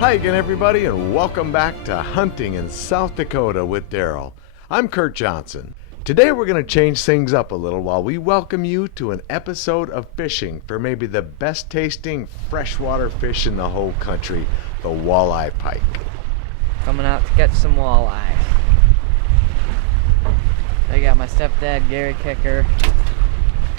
Hi again, everybody, and welcome back to Hunting in South Dakota with Darrell. I'm Kurt Johnson. Today we're going to change things up a little while we welcome you to an episode of fishing for maybe the best tasting freshwater fish in the whole country, the walleye pike. Coming out to catch some walleye. I got my stepdad, Gary Kicker.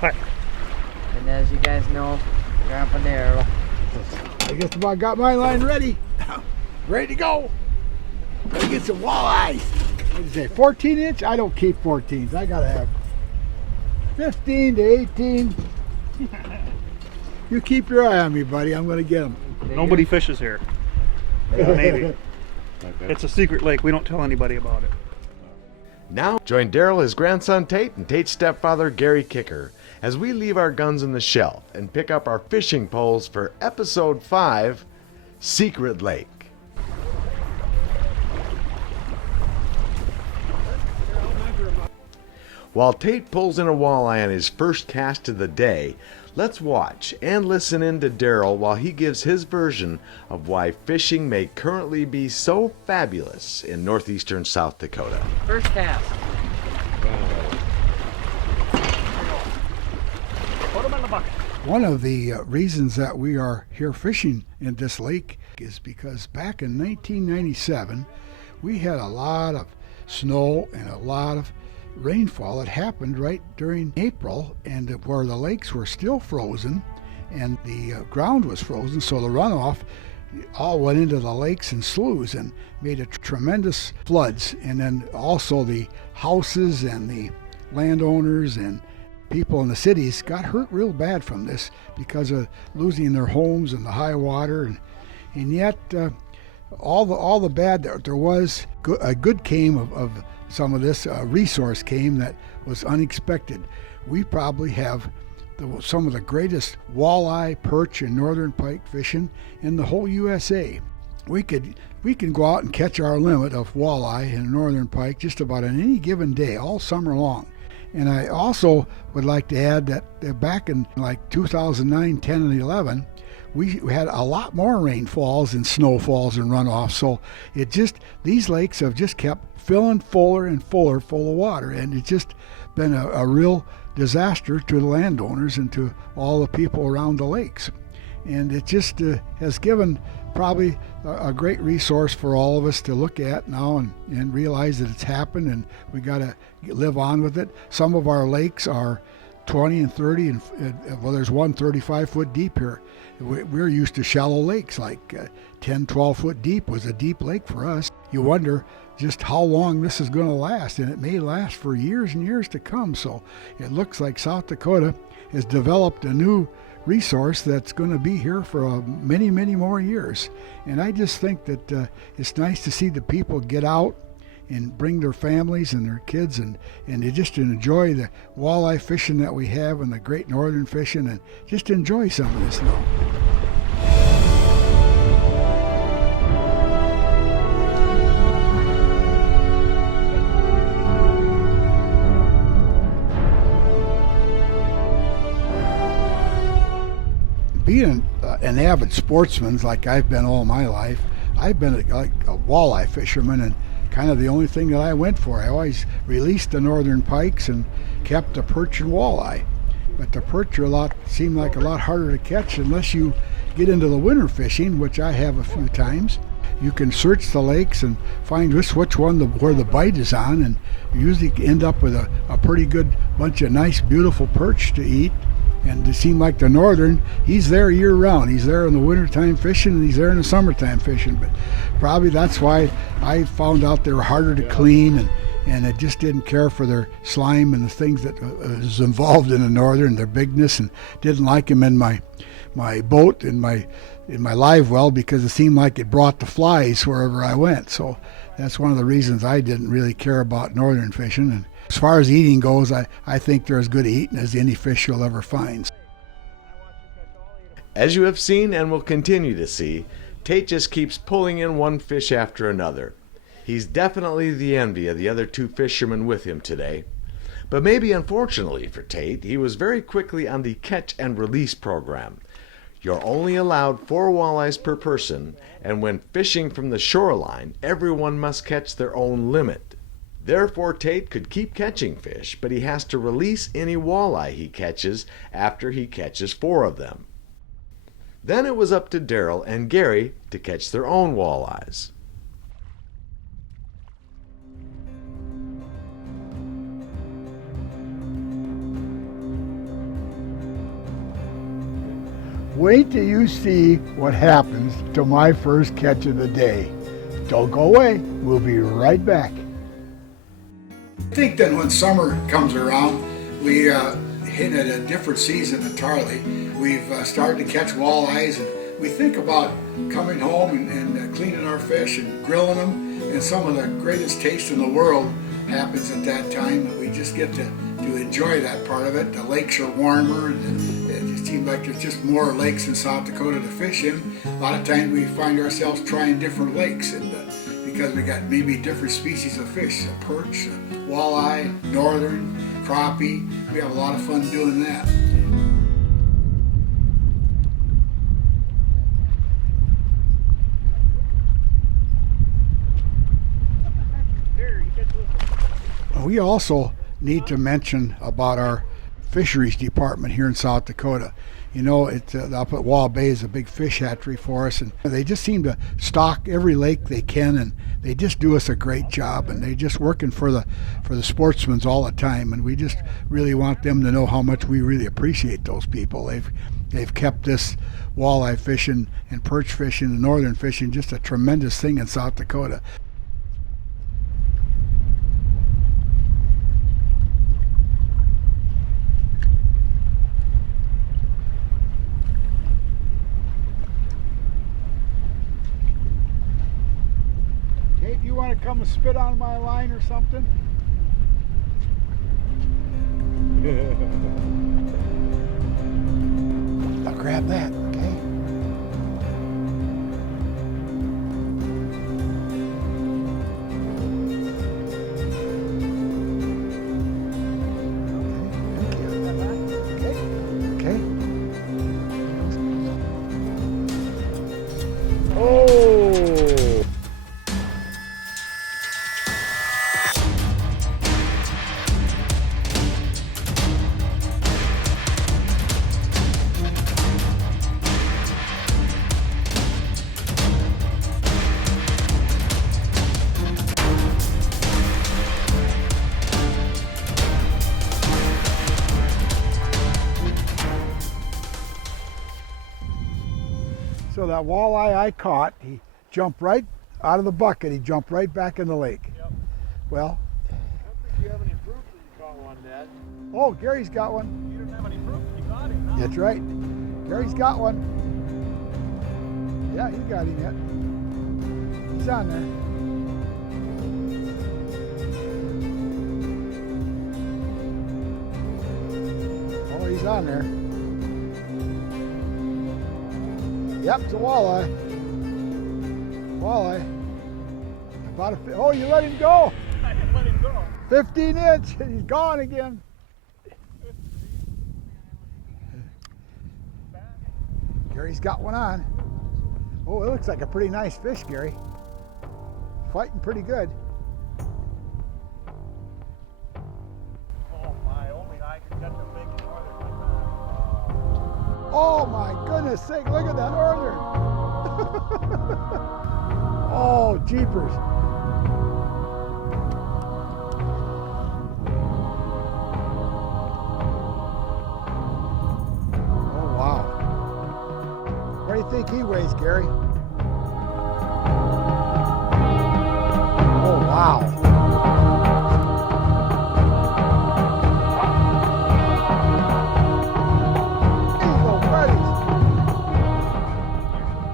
Hi. And as you guys know, Grandpa Darrell. I just about got my line ready. Ready to go. Gotta get some walleyes. What do you say, 14 inch? I don't keep 14s. I gotta have 15 to 18. You keep your eye on me, buddy. I'm gonna get them. Nobody fishes here. Maybe. It's a secret lake. We don't tell anybody about it. Now, join Darrell, his grandson Tate, and Tate's stepfather Gary Kicker as we leave our guns on the shelf and pick up our fishing poles for Episode 5, Secret Lake. While Tate pulls in a walleye on his first cast of the day, let's watch and listen in to Darrell while he gives his version of why fishing may currently be so fabulous in northeastern South Dakota. First cast. Put them in the bucket. One of the reasons that we are here fishing in this lake is because back in 1997, we had a lot of snow and a lot of rainfall. It happened right during April, and where the lakes were still frozen and the ground was frozen, so the runoff all went into the lakes and sloughs and made a tremendous floods. And then also the houses and the landowners and people in the cities got hurt real bad from this because of losing their homes and the high water, and yet all the bad that there was, a good came of some of this. Resource came that was unexpected. We probably have some of the greatest walleye, perch, and northern pike fishing in the whole USA. We can go out and catch our limit of walleye and northern pike just about on any given day, all summer long. And I also would like to add that back in like 2009, 10, and 11, we had a lot more rainfalls and snowfalls and runoffs. So these lakes have just kept filling fuller and fuller full of water, and it's just been a real disaster to the landowners and to all the people around the lakes. And it just has given probably a great resource for all of us to look at now and realize that it's happened, and we got to live on with it. Some of our lakes are 20 and 30, and well, there's one 35-foot deep here. We're used to shallow lakes, like 10, 12 foot deep was a deep lake for us. You wonder just how long this is going to last, and it may last for years and years to come. So it looks like South Dakota has developed a new resource that's going to be here for many, many more years. And I just think that it's nice to see the people get out and bring their families and their kids and they just enjoy the walleye fishing that we have and the great northern fishing, and just enjoy some of this now. Being an avid sportsman like I've been all my life, I've been like a walleye fisherman, and kind of the only thing that I went for. I always released the northern pikes and kept the perch and walleye. But the perch seem like a lot harder to catch unless you get into the winter fishing, which I have a few times. You can search the lakes and find just which one where the bite is on, and you usually end up with a pretty good bunch of nice, beautiful perch to eat. And it seemed like the northern, he's there year round. He's there in the wintertime fishing, and he's there in the summertime fishing. But probably that's why I found out they were harder to clean, and I just didn't care for their slime and the things that was involved in the northern, their bigness, and didn't like them in my boat, in my live well, because it seemed like it brought the flies wherever I went. So that's one of the reasons I didn't really care about northern fishing. And as far as eating goes, I think they're as good at eating as any fish you'll ever find. As you have seen and will continue to see, Tate just keeps pulling in one fish after another. He's definitely the envy of the other two fishermen with him today. But maybe unfortunately for Tate, he was very quickly on the catch and release program. You're only allowed 4 walleyes per person, and when fishing from the shoreline, everyone must catch their own limit. Therefore, Tate could keep catching fish, but he has to release any walleye he catches after he catches 4 of them. Then it was up to Darrell and Gary to catch their own walleyes. Wait till you see what happens to my first catch of the day. Don't go away. We'll be right back. I think that when summer comes around, we hit at a different season entirely. We've started to catch walleyes, and we think about coming home and cleaning our fish and grilling them, and some of the greatest taste in the world happens at that time, and we just get to enjoy that part of it. The lakes are warmer, and it just seems like there's just more lakes in South Dakota to fish in. A lot of times we find ourselves trying different lakes, and because we got maybe different species of fish, a perch, a walleye, northern, crappie. We have a lot of fun doing that. We also need to mention about our fisheries department here in South Dakota. You know, it's up at Wall Bay is a big fish hatchery for us, and they just seem to stock every lake they can, and they just do us a great job, and they're just working for the sportsmen all the time, and we just really want them to know how much we really appreciate those people. They've kept this walleye fishing and perch fishing and northern fishing just a tremendous thing in South Dakota. You want to come and spit on my line or something? I'll grab that, okay? Okay. Oh! So that walleye I caught, he jumped right out of the bucket. He jumped right back in the lake. Yep. Well. I don't think you have any proof that you caught one, Dad. Oh, Gary's got one. You don't have any proof that you caught him, huh? That's right. Gary's got one. Yeah, he got him yet. He's on there. Oh, he's on there. Yep, it's a walleye. Walleye. Oh, you let him go. I didn't let him go. 15 inch, and he's gone again. Gary's got one on. Oh, it looks like a pretty nice fish, Gary. Fighting pretty good. Oh my, only I could catch a big northern like that. Oh my goodness sake, look at that northern. Oh, jeepers. Oh, wow. What do you think he weighs, Gary? Oh, wow.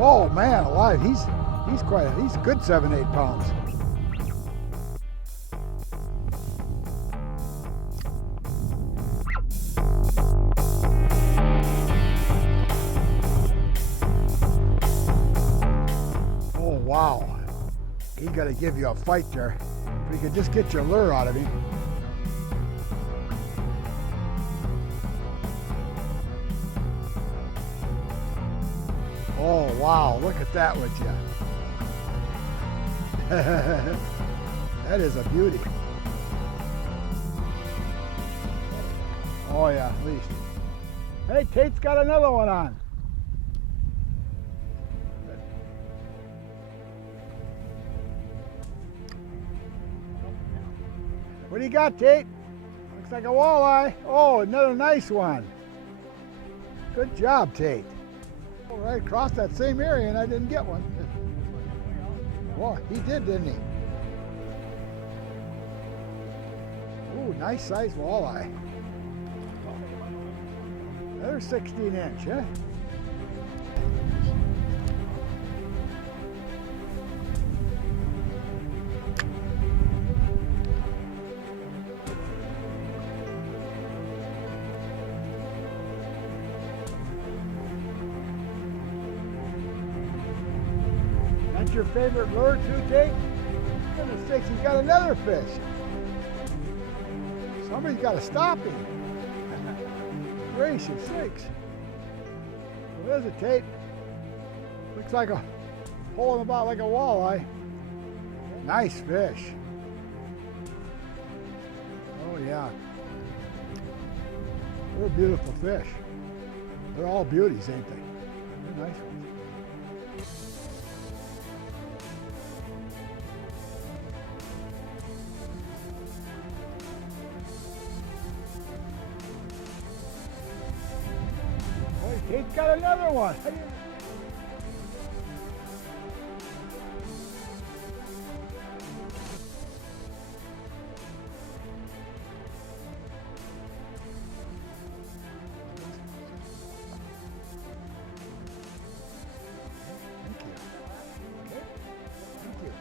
Oh man, alive! He's a good 7-8 pounds. Oh wow! He got to give you a fight there. If you could just get your lure out of him. Oh, wow, look at that, would you? That is a beauty. Oh yeah, at least. Hey, Tate's got another one on. What do you got, Tate? Looks like a walleye. Oh, another nice one. Good job, Tate. Right across that same area and I didn't get one. Boy, he did, didn't he? Ooh, nice sized walleye. Another 16-inch, huh? That's your favorite lure too, Tate? Goodness sakes, he's got another fish. Somebody's got to stop him. Gracious sakes. What is it, Tate? Looks like a holding about like a walleye. Nice fish. Oh yeah. They're beautiful fish. They're all beauties, ain't they? They're nice ones. Tate's got another one. Thank you. Okay. Thank you.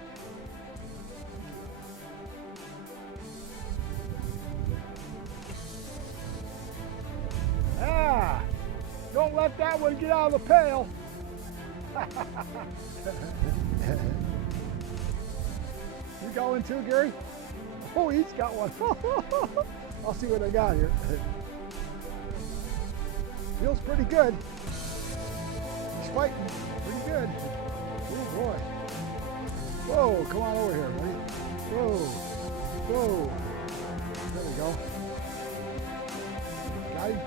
Ah! Don't let that one get out of the pail. You got one too, Gary? Oh, he's got one. I'll see what I got here. Feels pretty good. He's fighting pretty good. Oh boy. Whoa, come on over here, buddy. Whoa, whoa. There we go. Got him.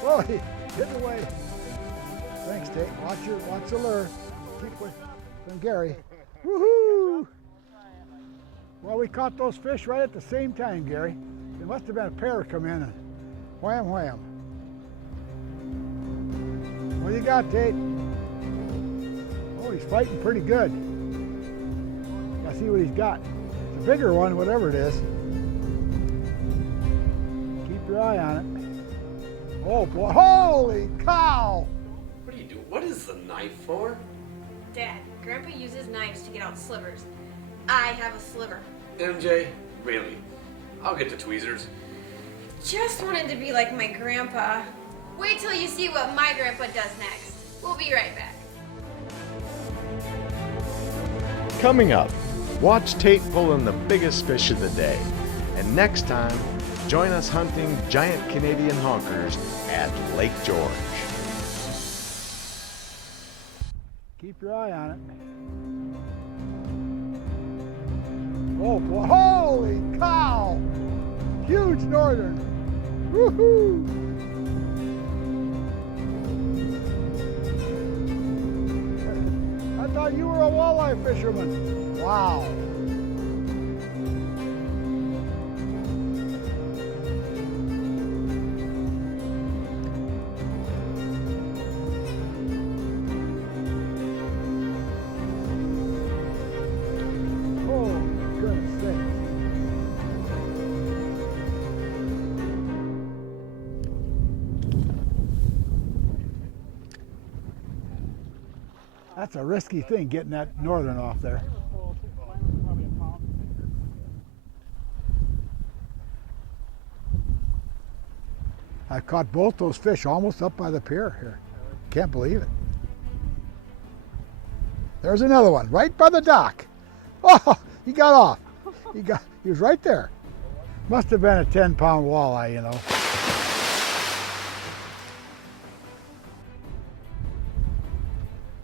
Whoa, he hit away. Thanks, Tate. Watch the lure. Keep with from Gary. Woohoo! Well, we caught those fish right at the same time, Gary. There must have been a pair come in and wham wham. What do you got, Tate? Oh, he's fighting pretty good. Gotta see what he's got. It's a bigger one, whatever it is. Keep your eye on it. Oh boy, holy cow! What do you do? What is the knife for? Dad, Grandpa uses knives to get out slivers. I have a sliver. MJ, really? I'll get the tweezers. Just wanted to be like my grandpa. Wait till you see what my grandpa does next. We'll be right back. Coming up, watch Tate pulling the biggest fish of the day. And next time, join us hunting giant Canadian honkers at Lake George. Keep your eye on it. Oh boy, holy cow! Huge northern. Woohoo! I thought you were a walleye fisherman. Wow. That's a risky thing, getting that northern off there. I caught both those fish almost up by the pier here. Can't believe it. There's another one right by the dock. Oh, he got off. He was right there. Must have been a 10-pound walleye, you know.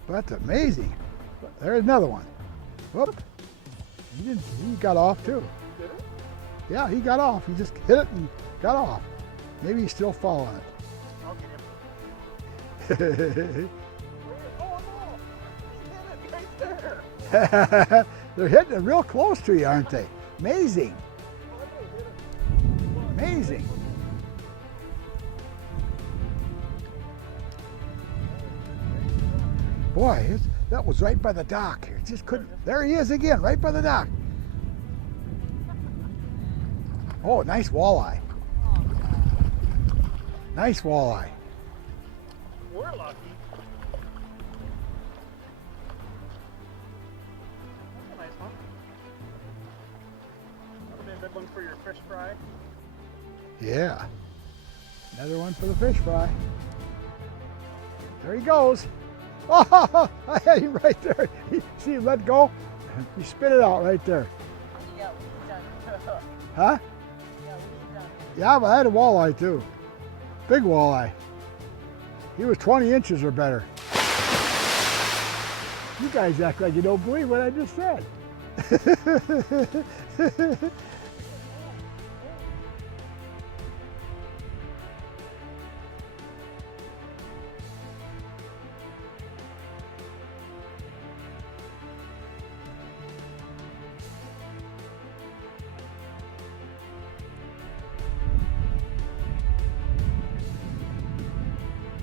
That's amazing. There's another one. Whoop. He got off too. Did it? Yeah, he got off. He just hit it and got off. Maybe he's still following I'll get him. it. Oh no! He hit it right there. They're hitting it real close to you, aren't they? Amazing. Amazing. Boy, that was right by the dock here. Just couldn't. There he is again, right by the dock. Oh, nice walleye. Nice walleye. We're lucky. That's a nice one. That'll be a good one for your fish fry. Yeah. Another one for the fish fry. There he goes. Oh, I had him right there. See him let go? He spit it out right there. You got weeds on Huh? You got weeds on Yeah, but I had a walleye too. Big walleye. He was 20 inches or better. You guys act like you don't believe what I just said.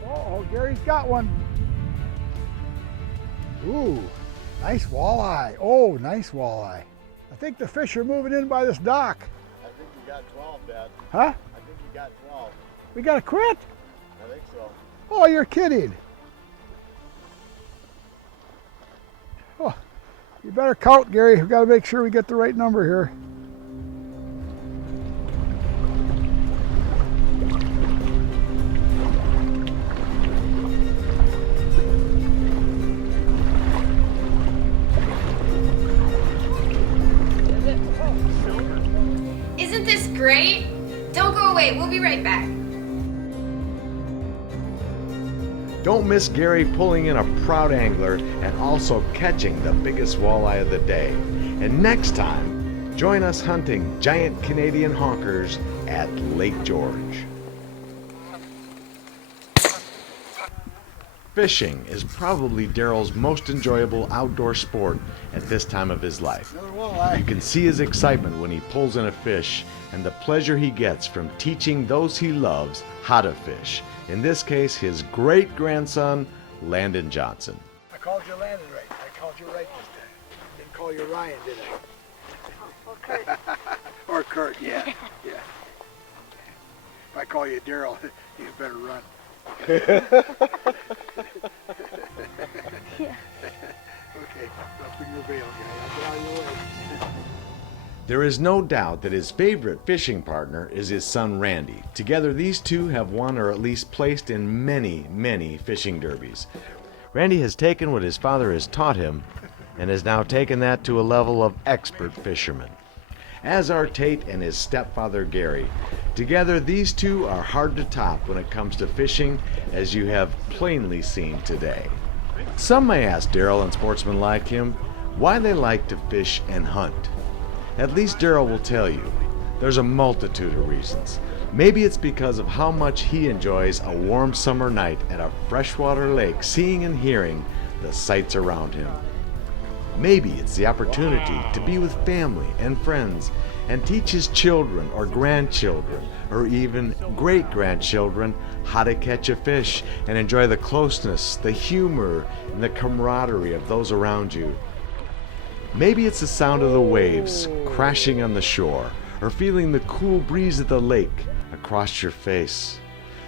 Oh, Gary's got one. Ooh, nice walleye. Oh, nice walleye. I think the fish are moving in by this dock. I think you got 12, Dad. Huh? I think you got 12. We got a quit? I think so. Oh, you're kidding. Oh, you better count, Gary. We've got to make sure we get the right number here. Isn't this great? Don't go away. We'll be right back. Don't miss Gary pulling in a proud angler and also catching the biggest walleye of the day. And next time, join us hunting giant Canadian honkers at Lake George. Fishing is probably Darrell's most enjoyable outdoor sport at this time of his life. Another walleye. You can see his excitement when he pulls in a fish and the pleasure he gets from teaching those he loves how to fish. In this case, his great-grandson, Landon Johnson. I called you Landon right. I called you right this time. Didn't call you Ryan, did I? Kurt. Or Kurt, yeah. Yeah. If I call you Darrell, you better run. Yeah. Okay, up in your bail, guy. I'll get out of your way. There is no doubt that his favorite fishing partner is his son Randy. Together, these two have won or at least placed in many, many fishing derbies. Randy has taken what his father has taught him and has now taken that to a level of expert fisherman. As are Tate and his stepfather Gary. Together, these two are hard to top when it comes to fishing, as you have plainly seen today. Some may ask Darrell and sportsmen like him why they like to fish and hunt. At least Darrell will tell you. There's a multitude of reasons. Maybe it's because of how much he enjoys a warm summer night at a freshwater lake, seeing and hearing the sights around him. Maybe it's the opportunity to be with family and friends and teach his children or grandchildren or even great-grandchildren how to catch a fish and enjoy the closeness, the humor, and the camaraderie of those around you. Maybe it's the sound of the waves crashing on the shore or feeling the cool breeze of the lake across your face.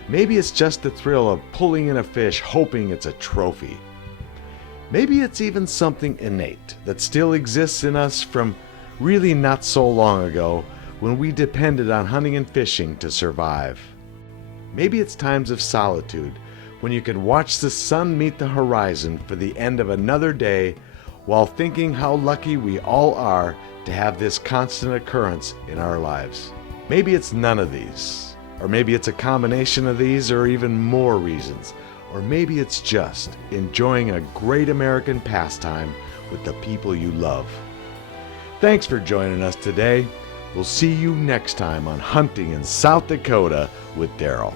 Maybe it's just the thrill of pulling in a fish hoping it's a trophy. Maybe it's even something innate that still exists in us from really not so long ago when we depended on hunting and fishing to survive. Maybe it's times of solitude when you can watch the sun meet the horizon for the end of another day while thinking how lucky we all are to have this constant occurrence in our lives. Maybe it's none of these, or maybe it's a combination of these or even more reasons. or maybe it's just enjoying a great American pastime with the people you love. Thanks for joining us today. We'll see you next time on Hunting in South Dakota with Darrell.